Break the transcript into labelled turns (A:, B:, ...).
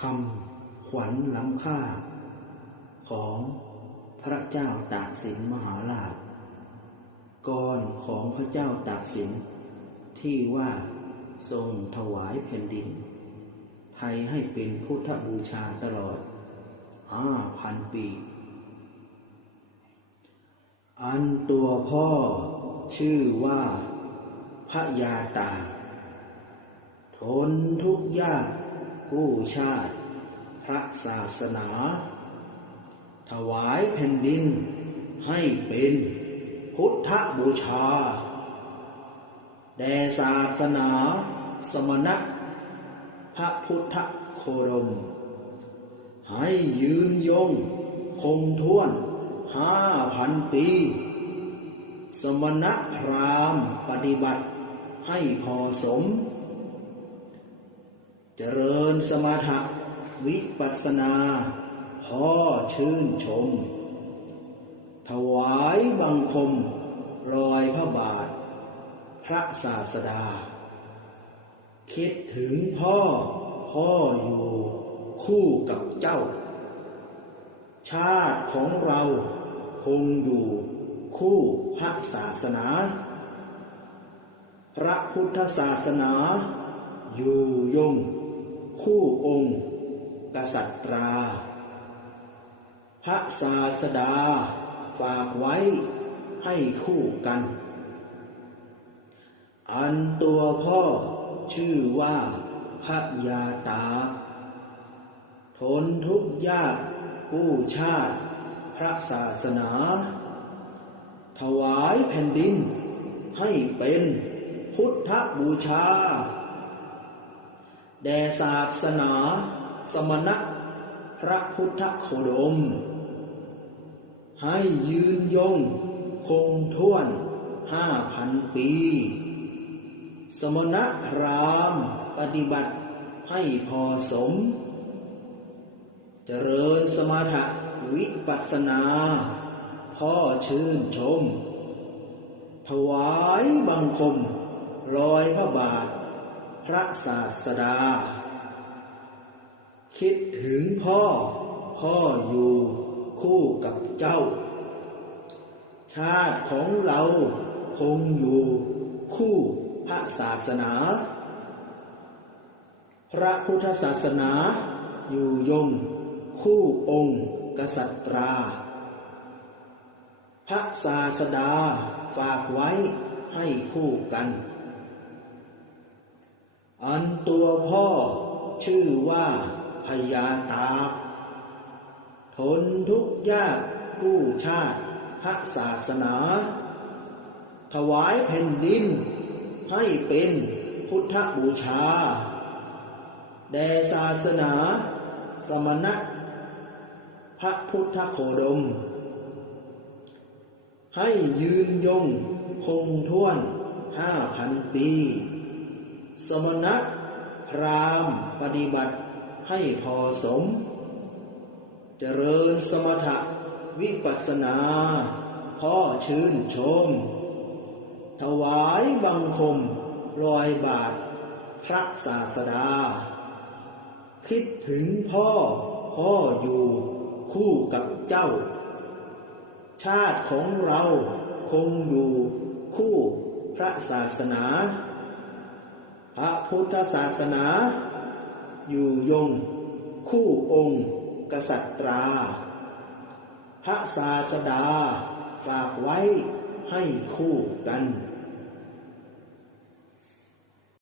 A: คำขวัญล้ำค่า ของพระเจ้าตากสินมหาราชกรของพระเจ้าตากสิน ที่ว่าทรงถวายแผ่นดิน ไทยให้เป็นพุทธบูชาตลอดห้าพันปี อันตัวพ่อชื่อว่าพระยาตา ทนทุกข์ยาก กู้ชาติ พระศาสนา ถวายแผ่นดินให้เป็นพุทธบูชา แด่ศาสนา สมณะ พระพุทธโคดม ให้ยืนยง คงท้วนห้าพันปี สมณะพราหมณ์ปฏิบัติให้พอสม เจริญสมถะวิปัสสนาพ่อชื่นชม ถวายบังคม รอยพระบาท พระศาสดา คิดถึงพ่อ พ่ออยู่คู่กับเจ้า ชาติของเราคงอยู่คู่พระศาสนา พระพุทธศาสนา อยู่ยง คู่องค์ กษัตรา พระศาสดา ฝากไว้ให้คู่กัน อันตัวพ่อชื่อว่าพระยาตา ทนทุกยากกู้ชาติ พระศาสนา ถวายแผ่นดินให้เป็นพุทธบูชา แด่ศาสนา สมณะ พระพุทธโคดม ให้ยืนยง คงท้วนห้าพันปี สมณะพรามปฏิบัติให้พอสม เจริญสมถะวิปัสสนา พ่อชื่นชม ถวายบังคมรอยพระบาท พระศาสดา คิดถึงพ่อ พ่ออยู่คู่กับเจ้า ชาติของเราคงอยู่คู่พระศาสนา พระพุทธศาสนาอยู่ยงคู่องค์กษัตรา พระศาสดาฝากไว้ให้คู่กัน อันตัวพ่อชื่อว่าพญาตา ทนทุกข์ยากกู้ชาติพระศาสนา ถวายแผ่นดิน ให้เป็นพุทธบูชา แด่ศาสนา สมณะ พระพุทธโคดม ให้ยืนยงคงท้วนห้าพันปี สมณะพราหมณ์ปฏิบัติให้พอสม เจริญสมถะวิปัสสนา พ่อชื่นชม ถวายบังคมรอยบาท พระศาสดา คิดถึงพ่อ พ่ออยู่คู่กับเจ้า ชาติของเราคงอยู่คู่พระศาสนา พระพุทธศาสนา อยู่ยง คู่องค์ กษัตรา พระศาสดา ฝากไว้ให้คู่กัน